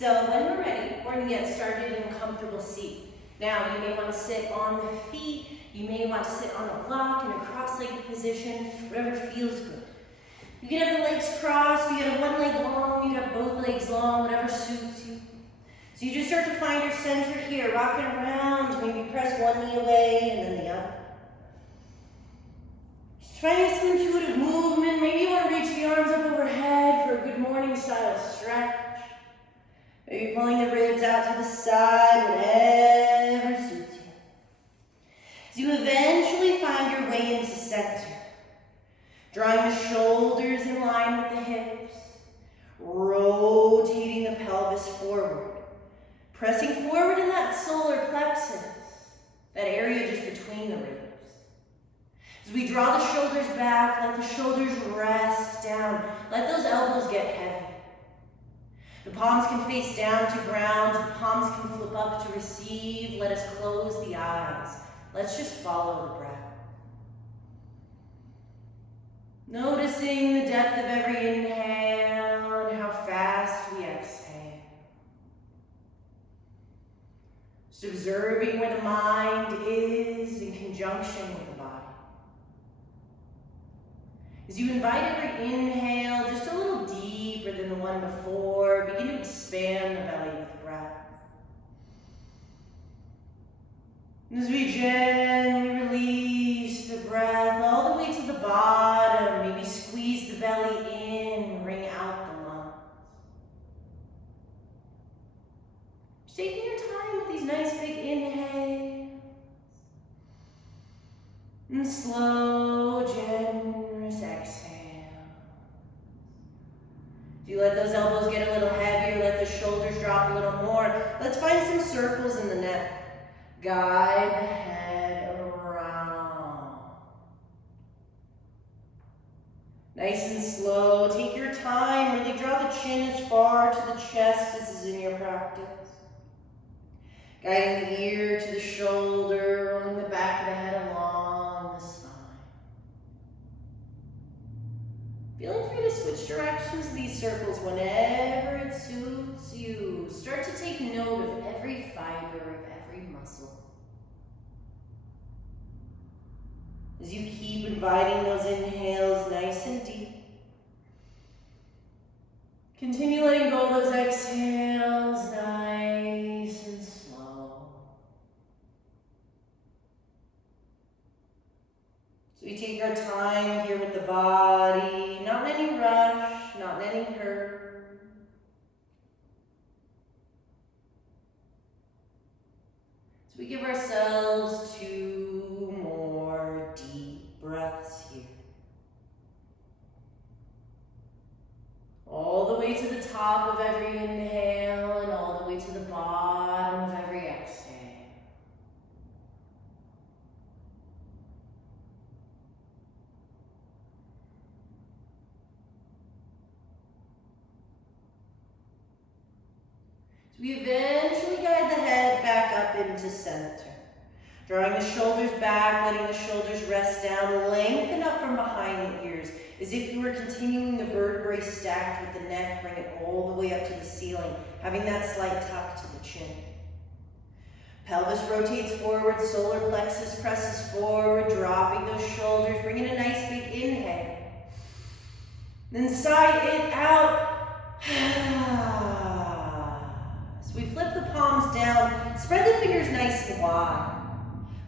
So when we're ready, we're going to get started in a comfortable seat. Now, you may want to sit on the feet. You may want to sit on a block in a cross-legged position, whatever feels good. You can have the legs crossed, you can have one leg long, you can have both legs long, whatever suits you. So you just start to find your center here, rocking around, maybe press one knee away and then the other. Just finding some intuitive movement. Maybe you want to reach the arms up overhead for a good morning style stretch. Maybe pulling the ribs out to the side, whatever suits you. As you eventually find your way into center, drawing the shoulders in line with the hips, rotating the pelvis forward, pressing forward in that solar plexus, that area just between the ribs. As we draw the shoulders back, let the shoulders rest down. Let those elbows get heavy. The palms can face down to ground. The palms can flip up to receive. Let us close the eyes. Let's just follow the breath. Noticing the depth of every inhale and how fast we exhale. Just observing where the mind is in conjunction with the body. As you invite every inhale just a little deeper than the one before, begin to expand the belly with breath. And as we gently release the breath all the way to the bottom, maybe squeeze the belly in, bring out the lungs. Just taking your time with these nice big inhales. And slow, generous exhale. Do you let those elbows get a little heavier, let the shoulders drop a little more. Let's find some circles in the neck. Guide the head around. Nice and slow. Take your time. Really draw the chin as far to the chest as is in your practice. Guiding the ear to the shoulder, rolling the back of the head along the spine. Feeling free to switch directions of these circles whenever it suits you. Start to take note of every fiber, of every muscle. As you keep inviting those inhales nice and deep, continue letting go of those exhales nice and slow. So we take our time here with the body, not in any rush, not in any hurry. So we give ourselves 2 more deep breaths here. All the way to the top of every inhale and all the way to the bottom of every exhale. So we eventually guide the head back up into center. Drawing the shoulders back, letting the shoulders rest down, lengthen up from behind the ears, as if you were continuing the vertebrae stacked with the neck, bring it all the way up to the ceiling, having that slight tuck to the chin. Pelvis rotates forward, solar plexus presses forward, dropping those shoulders, bringing a nice big inhale. Then sigh it out. So we flip the palms down, spread the fingers nice and wide.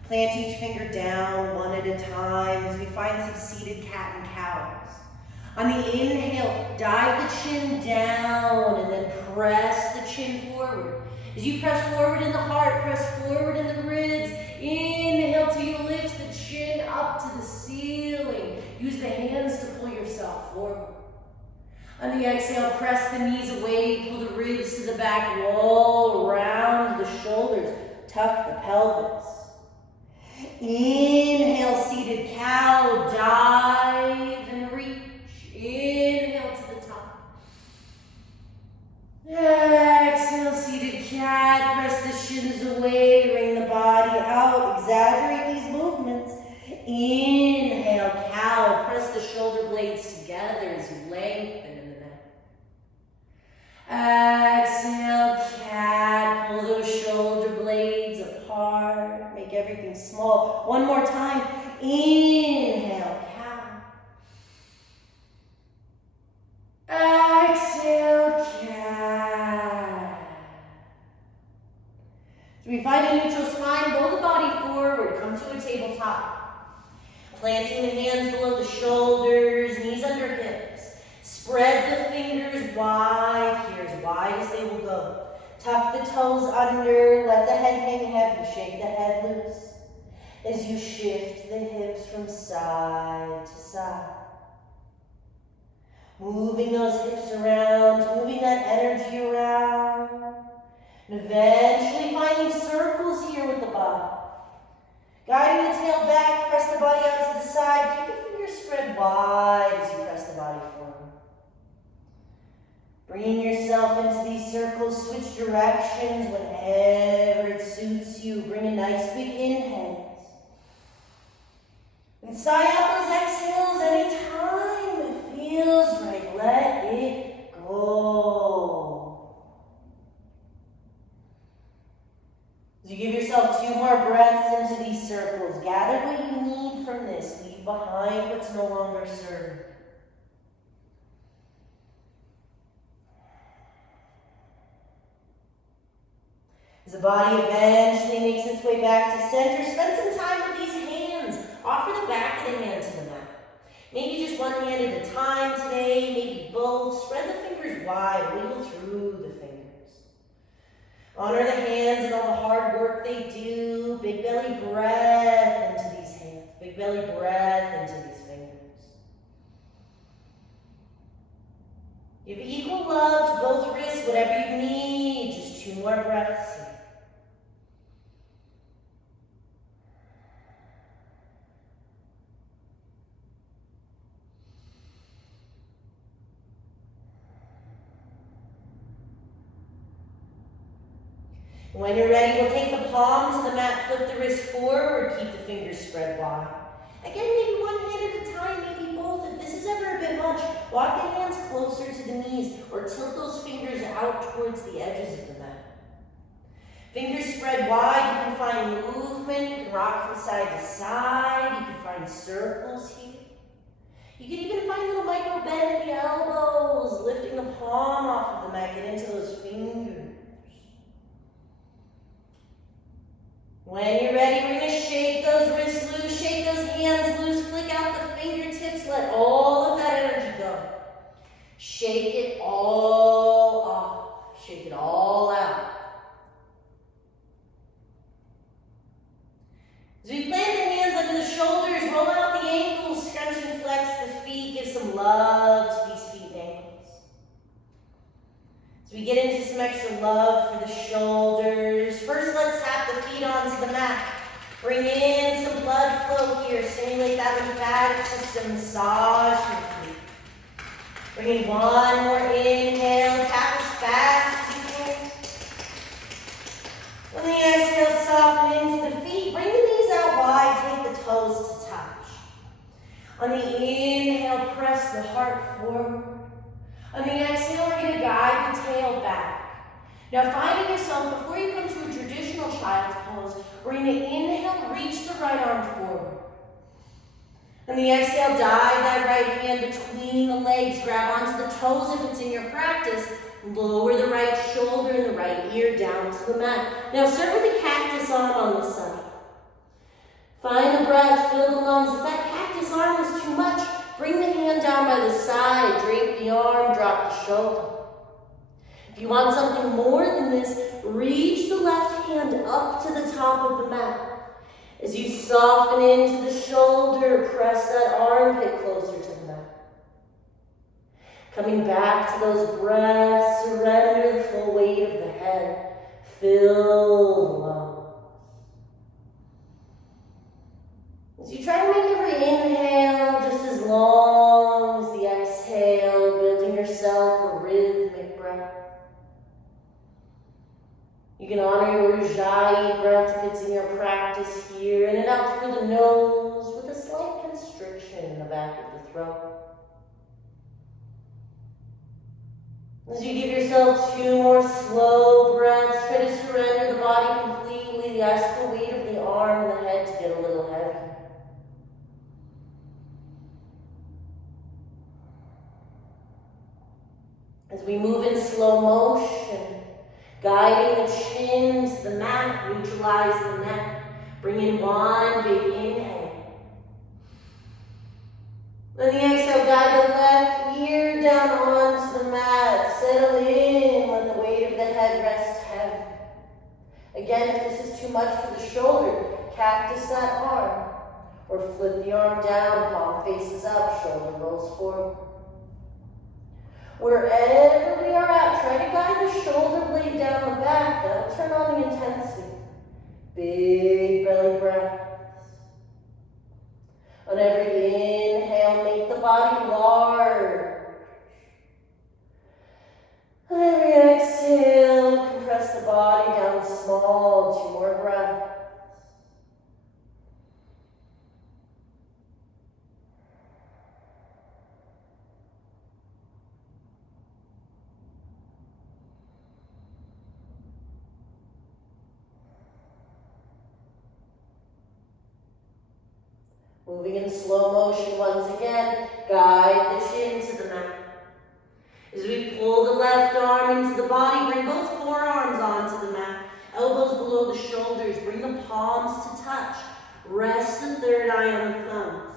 Plant each finger down one at a time as we find some seated cat and cows. On the inhale, dive the chin down and then press the chin forward. As you press forward in the heart, press forward in the ribs. Inhale till you lift the chin up to the ceiling. Use the hands to pull yourself forward. On the exhale, press the knees away, pull the ribs to the back wall, round the shoulders, tuck the pelvis. Inhale, seated cow, dive and reach. Inhale to the top. Exhale, seated cat, press the shins away, bring the body out, exaggerate these movements. Inhale, cow, press the shoulder blades together as you lengthen in the neck. Exhale, Spread the fingers wide here, as wide as they will go. Tuck the toes under, let the head hang heavy, shake the head loose. As you shift the hips from side to side. Moving those hips around, moving that energy around. And eventually finding circles here with the body. Guiding the tail back, press the body out to the side. Keep the fingers spread wide as you press the body forward. Bringing yourself into these circles, switch directions whenever it suits you. Bring a nice big inhale. And sigh out those exhales anytime it feels right. Let it go. As you give yourself 2 more breaths into these circles, gather what you need from this. Leave behind what's no longer serving. As the body eventually makes its way back to center, spend some time with these hands. Offer the back of the hand to the mat. Maybe just one hand at a time today, maybe both. Spread the fingers wide, wiggle through the fingers. Honor the hands and all the hard work they do. Big belly breath into these hands. Big belly breath into these fingers. Give equal love to both wrists, whatever you need. Just 2 more breaths here. When you're ready, we'll take the palms of the mat, flip the wrist forward, keep the fingers spread wide. Again, maybe one hand at a time, maybe both. If this is ever a bit much, walk the hands closer to the knees or tilt those fingers out towards the edges of the mat. Fingers spread wide, you can find movement, you can rock from side to side, you can find circles here. You can even find a little micro bend in the elbows, lifting the palm off of the mat, get into those fingers. When you're ready, we're going to shake those wrists loose, shake those hands loose, flick out the fingertips, let all of that energy go. Shake it all off, shake it all out. As we plant the hands under the shoulders, roll out the ankles, scrunch and flex the feet, give some love to these feet and ankles. As we get into some extra love for the shoulders, first let's tap the feet onto the mat. Bring in some blood flow here, stimulate that lymphatic system, massage your feet. Bring in one more inhale, tap as fast as you can. On the exhale, soften into the feet, bring the knees out wide, take the toes to touch. On the inhale, press the heart forward. On the exhale, we're going to guide the tail back. Now, finding yourself, before you come to a traditional child's pose, we're going to inhale, reach the right arm forward. On the exhale, dive that right hand between the legs, grab onto the toes if it's in your practice, lower the right shoulder and the right ear down to the mat. Now, start with the cactus arm on the side. Find the breath, fill the lungs. If that cactus arm is too much, bring the hand down by the side, drape the arm, drop the shoulder. If you want something more than this, reach the left hand up to the top of the mat. As you soften into the shoulder, press that armpit closer to the mat. Coming back to those breaths, surrender the full weight of the head. Fill the lungs. As you try to make every inhale just as long as the exhale, building yourself a rhythmic breath. You can honor your Ujjayi breath if it's in your practice here, in and out through the nose with a slight constriction in the back of the throat. As you give yourself 2 more slow breaths, try to surrender the body completely. Ask the weight of the arm and the head to get a little heavier. As we move in slow motion, guiding the chin to the mat, neutralize the neck. Bring in one big inhale. On the exhale, guide the left ear down onto the mat, settle in, let the weight of the head rest heavy. Again, if this is too much for the shoulder, cactus that arm. Or flip the arm down, palm faces up, shoulder rolls forward. Wherever we are at, try to guide the shoulder blade down the back. That'll turn on the intensity. Big belly breaths. On every inhale, make the body large. On every exhale, compress the body down small. 2 more breaths. Moving in slow motion once again, guide the chin to the mat. As we pull the left arm into the body, bring both forearms onto the mat. Elbows below the shoulders, bring the palms to touch. Rest the third eye on the thumbs.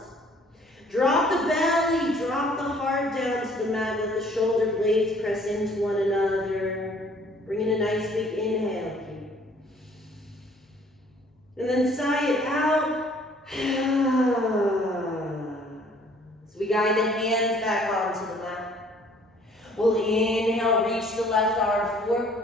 Drop the belly, drop the heart down to the mat. Let the shoulder blades press into one another. Bring in a nice big inhale here. And then sigh it out. So we guide the hands back onto the mat. We'll inhale, reach the left arm forward.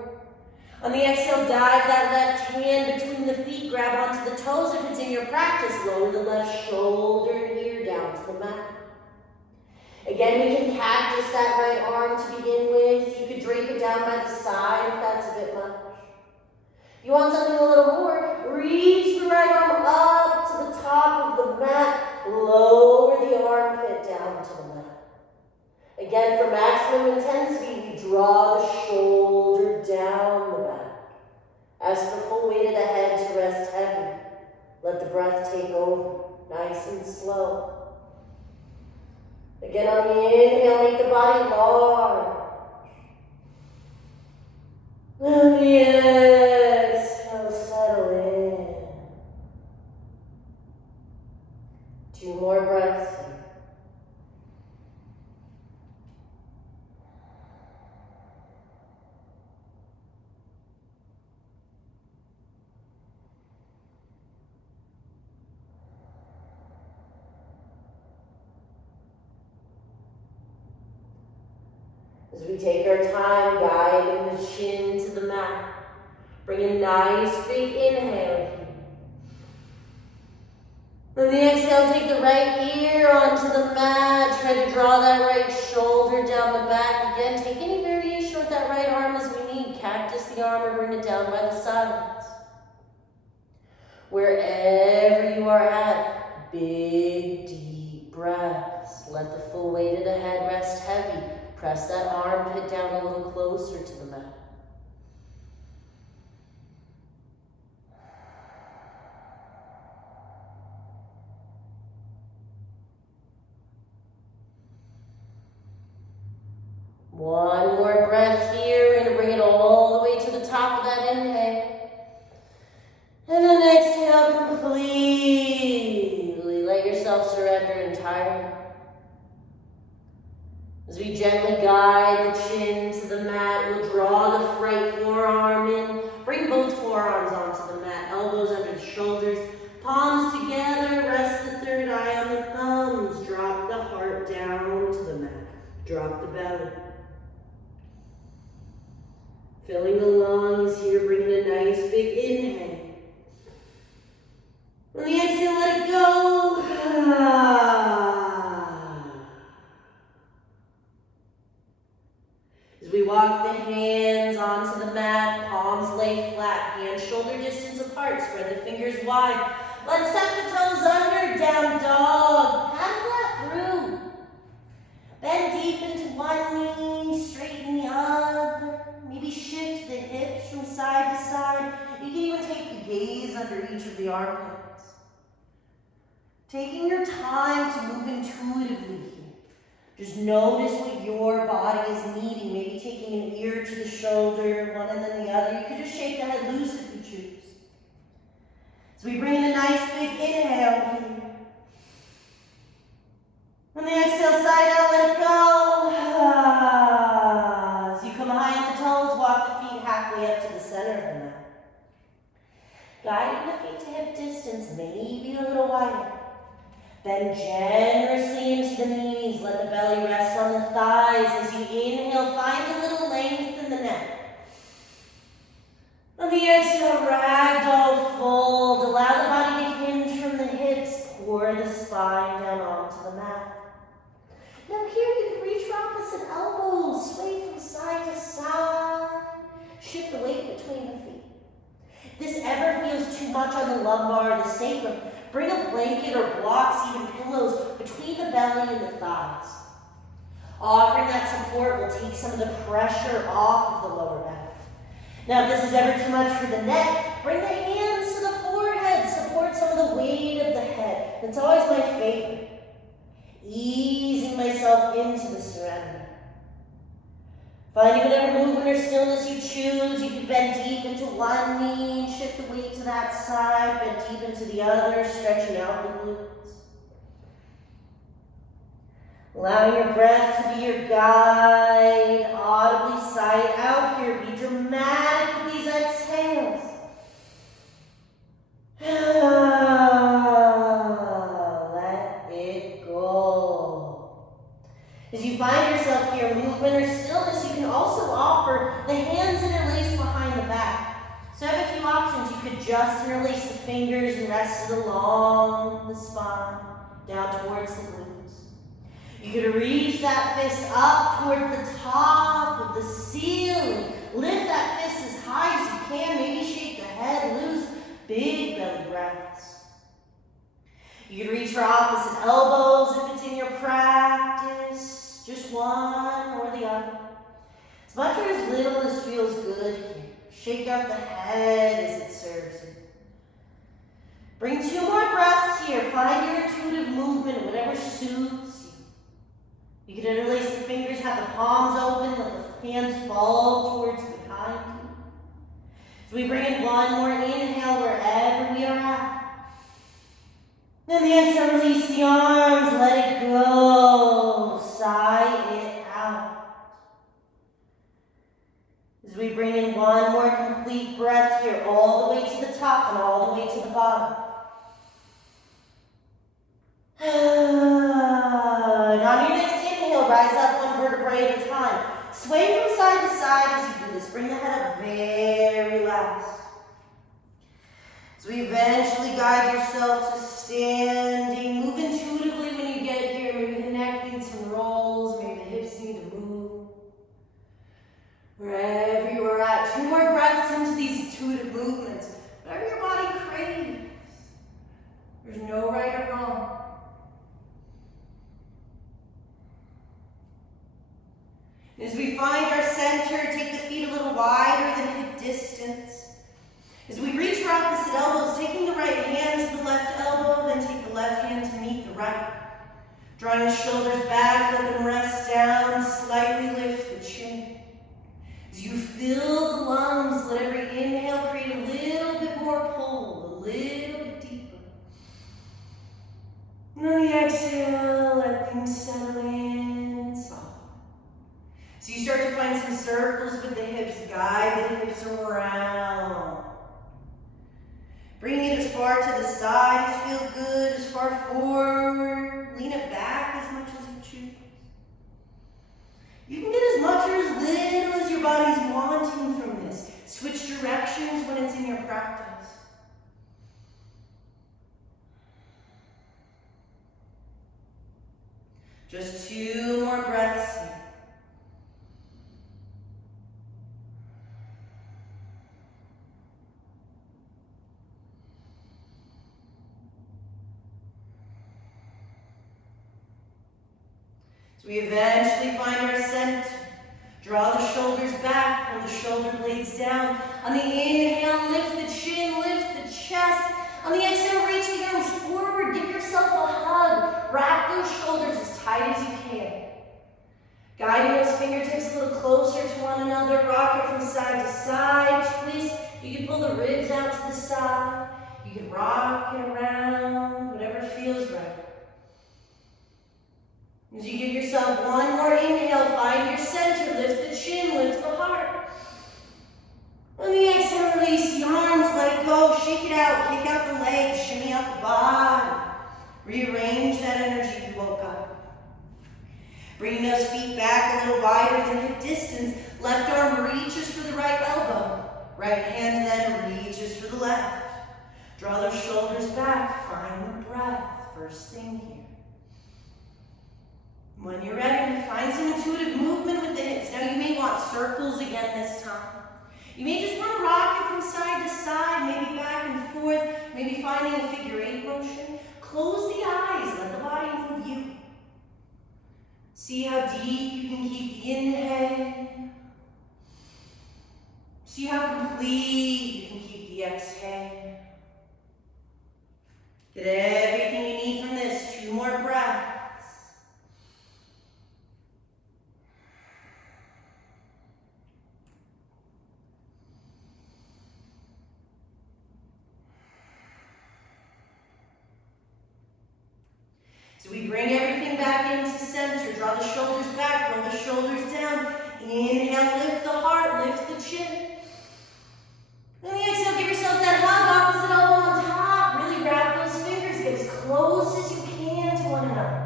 On the exhale, dive that left hand between the feet, grab onto the toes if it's in your practice. Lower the left shoulder and ear down to the mat. Again, we can cactus that right arm to begin with. You could drape it down by the side if that's a bit much. If you want something a little more, reach the right arm up to the top of the mat. Lower the armpit down to the mat. Again, for maximum intensity, we draw the shoulder down the back. Ask the full weight of the head to rest heavy. Let the breath take over, nice and slow. Again, on the inhale, make the body large. On the exhale, settle in. 2 more breaths. As we take our time, guiding the chin to the mat. Bring a nice big inhale here. On the exhale, take the right ear onto the mat. Try to draw that right shoulder down the back. Again, take any variation with that right arm as we need. Cactus the arm or bring it down by the sides. Wherever you are at, big, deep breaths. Let the full weight of the head rest heavy. Press that armpit down a little closer to the mat. One more breath here. We're going to bring it all the way to the top of that inhale. And then exhale completely. Let yourself surrender entirely. As we gently guide the chin to the mat, we'll draw the right forearm in. Bring both forearms onto the mat, elbows under the shoulders, palms together, rest the third eye on the thumbs. Drop the heart down to the mat. Drop the belly. Filling the lungs here, bringing a nice big inhale. On the exhale, let it go. As we walk the hands onto the mat, palms lay flat, hands shoulder distance apart, spread the fingers wide. Let's tuck the toes under, down dog. Paddle that through. Bend deep into one knee, straighten the other. Maybe shift the hips from side to side. You can even take the gaze under each of the armpits. Taking your time to move intuitively here. Just notice what your body is needing. Maybe taking an ear to the shoulder, one and then the other. You could just shake the head loose if you choose. So we bring in a nice big inhale here. On the exhale, side out, let it go. widen the feet to hip distance, maybe a little wider. Bend generously into the knees. Let the belly rest on the thighs. As you inhale, find a little length in the neck. On the exhale, ragdoll fold. Allow the body to hinge from the hips. Pour the spine down onto the mat. Now here you can reach your opposite elbows. Sway from side to side. Shift the weight between the feet. If this ever feels too much on the lumbar or the sacrum, bring a blanket or blocks, even pillows, between the belly and the thighs. Offering that support will take some of the pressure off of the lower back. Now, if this is ever too much for the neck, bring the hands to the forehead. Support some of the weight of the head. That's always my favorite. Easing myself into the surrender. Finding whatever movement or stillness you choose. You can bend deep into one knee and shift the weight to that side. Bend deep into the other, stretching out the glutes. Allowing your breath to be your guide. Audibly sigh out here. Be dramatic with these exhales. Let it go. As you find yourself here, movement or stillness, you can also offer the hands interlaced behind the back. So I have a few options. You could just interlace the fingers and rest it along the spine, down towards the glutes. You could reach that fist up towards the top of the ceiling. Lift that fist as high as you can. Maybe shake the head loose. Big belly breaths. You could reach for opposite elbows if it's in your practice. Just one or the other. As much or as little as feels good here. Shake out the head as it serves you. Bring 2 more breaths here. Find your intuitive movement, whatever suits you. You can interlace the fingers, have the palms open, let the hands fall towards behind you. So we bring in one more inhale wherever we are at. Then the exhale, release the arms, let it go. Sigh it out. As we bring in one more complete breath here, all the way to the top and all the way to the bottom. And on your next inhale, rise up 1 vertebrae at a time. Sway from side to side as you do this. Bring the head up very last. So we eventually guide yourself to standing. Move intuitively when you get here. Maybe the neck needs some rolls. Maybe the hips need to move. Wherever you are at. 2 more breaths into these intuitive movements. Whatever your body craves. There's no right or wrong. As we find our center, take the feet a little wider than hip distance. As we reach for opposite elbows, taking the right hand to the left elbow, then take the left hand to meet the right. Drawing the shoulders back, let them rest down, slightly lift the chin. As you fill the lungs, let every inhale create a little bit more pull, a little bit deeper. And on the exhale, let things settle in and soften. So you start to find some circles with the hips, guide the hips around. Bring it as far to the sides, feel good, as far forward. Lean it back as much as you choose. You can get as much or as little as your body's wanting from this. Switch directions when it's in your practice. Just 2 more breaths here. So we eventually find our center. Draw the shoulders back, pull the shoulder blades down. On the inhale, lift the chin, lift the chest. On the exhale, reach the arms forward. Give yourself a hug. Wrap those shoulders as tight as you can. Guiding those fingertips a little closer to one another. Rock it from side to side. Twist. You can pull the ribs out to the side. You can rock it around, whatever feels right. As you give yourself one more inhale, find your center, lift the chin, lift the heart. On the exhale, release the arms, let it go, shake it out, kick Rearrange that energy you woke up. Bringing those feet back a little wider than hip distance. Left arm reaches for the right elbow. Right hand then reaches for the left. Draw those shoulders back. Find the breath. First thing here. When you're ready, find some intuitive movement with the hips. Now you may want circles again this time. You may just want to rock it from side to side, maybe back and forth, maybe finding a figure 8 motion. Close the eyes, let the body move you. See how deep you can keep the inhale. See how complete you can keep the exhale. Get everything you need from this. 2 more breaths. So we bring everything back into center. Draw the shoulders back, roll the shoulders down. Inhale, lift the heart, lift the chin. Then the exhale, give yourself that hug, opposite elbow on top. Really wrap those fingers, get as close as you can to one another.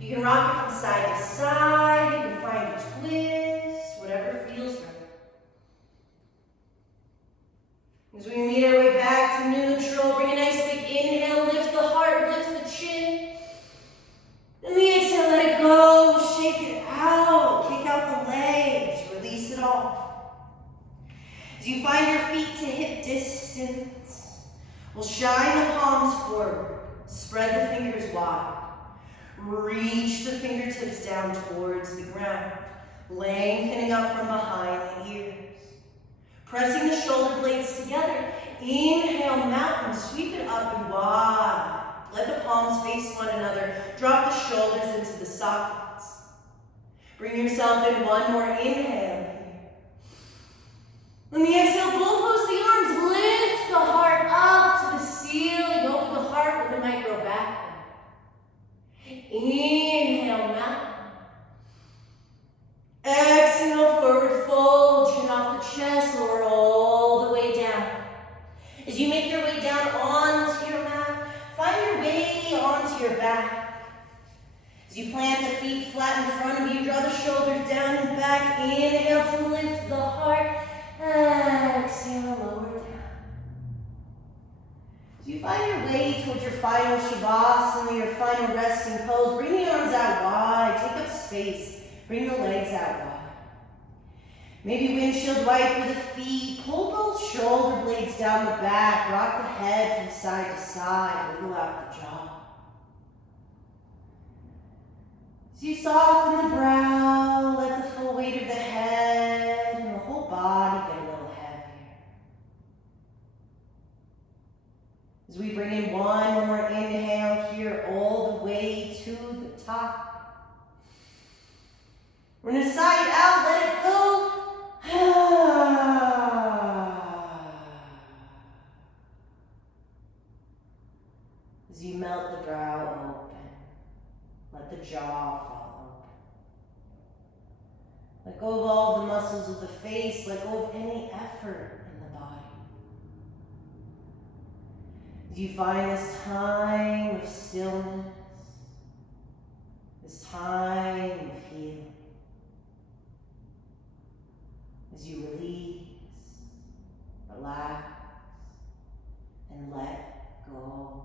You can rock it from side to side. You can find a twist, whatever feels right. As we meet our way back to neutral, bring a nice big inhale, lift the heart, lift the chin. Then the exhale, let it go, shake it out, kick out the legs, release it off. As you find your feet to hip distance, we'll shine the palms forward, spread the fingers wide. Reach the fingertips down towards the ground, lengthening up from behind the ears. Pressing the shoulder blades together, inhale, mountain, sweep it up and wide. Let the palms face one another. Drop the shoulders into the sockets. Bring yourself in one more inhale. On the exhale, bull pose the arms. Lift the heart up to the ceiling. Open the heart with a micro back. Inhale, mountain. Exhale, forward fold. Chin off the chest. Lower all the way down. As you make your way down onto your mat, find your way onto your back. As you plant the feet flat in front of you, draw the shoulders down and back. Inhale to lift the heart. Exhale, lower down. As you find your way towards your final Shavasana, your final resting pose, bring the arms out wide. Take up space. Bring the legs out wide. Maybe windshield wiper the feet. Pull both shoulder blades down the back. Rock the head from side to side. Wiggle out the jaw. As you soften the brow, let the full weight of the head and the whole body get a little heavier. As we bring in one more inhale here all the way to the top. We're going to sigh it out, let it go. As you melt the brow open, let the jaw fall open. Let go of all the muscles of the face, let go of any effort in the body. As you find this time of stillness, this time of healing. As you release, relax, and let go.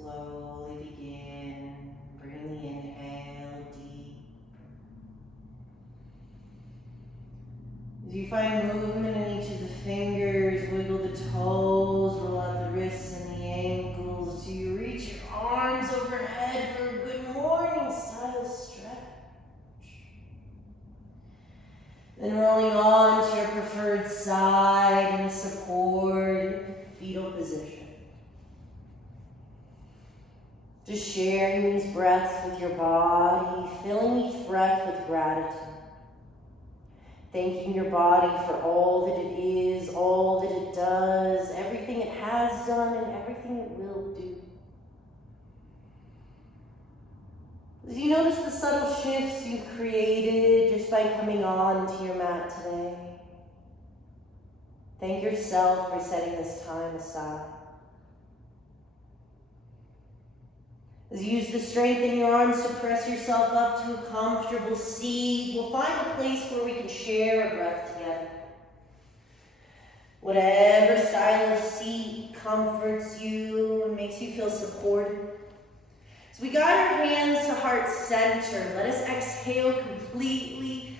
Slowly begin, bring the inhale deep. As you find movement in each of the fingers, wiggle the toes, roll out the wrists and the ankles till you reach your arms overhead for a good morning style stretch. Then rolling on to your preferred side in a supported fetal position. Just sharing these breaths with your body, filling each breath with gratitude. Thanking your body for all that it is, all that it does, everything it has done, and everything it will do. As you notice the subtle shifts you've created just by coming on to your mat today, thank yourself for setting this time aside. As you use the strength in your arms to press yourself up to a comfortable seat, we'll find a place where we can share a breath together. Whatever style of seat comforts you and makes you feel supported. As we guide our hands to heart center, let us exhale completely.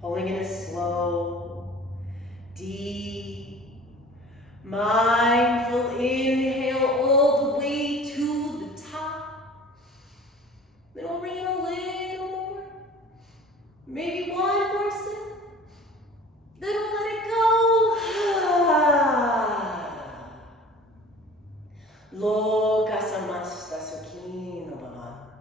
Pulling in a slow, deep, mindful inhale all the way to the top. Then we'll bring in a little more. Maybe one more sip. Then we'll let it go. Loka samasta sukhina bhavantu.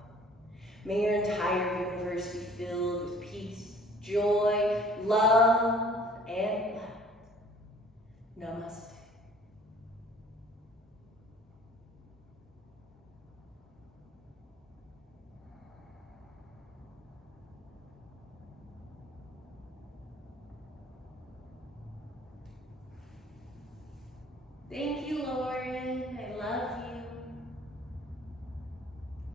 May your entire universe be filled with peace, joy, love, and light. Namaste. Thank you.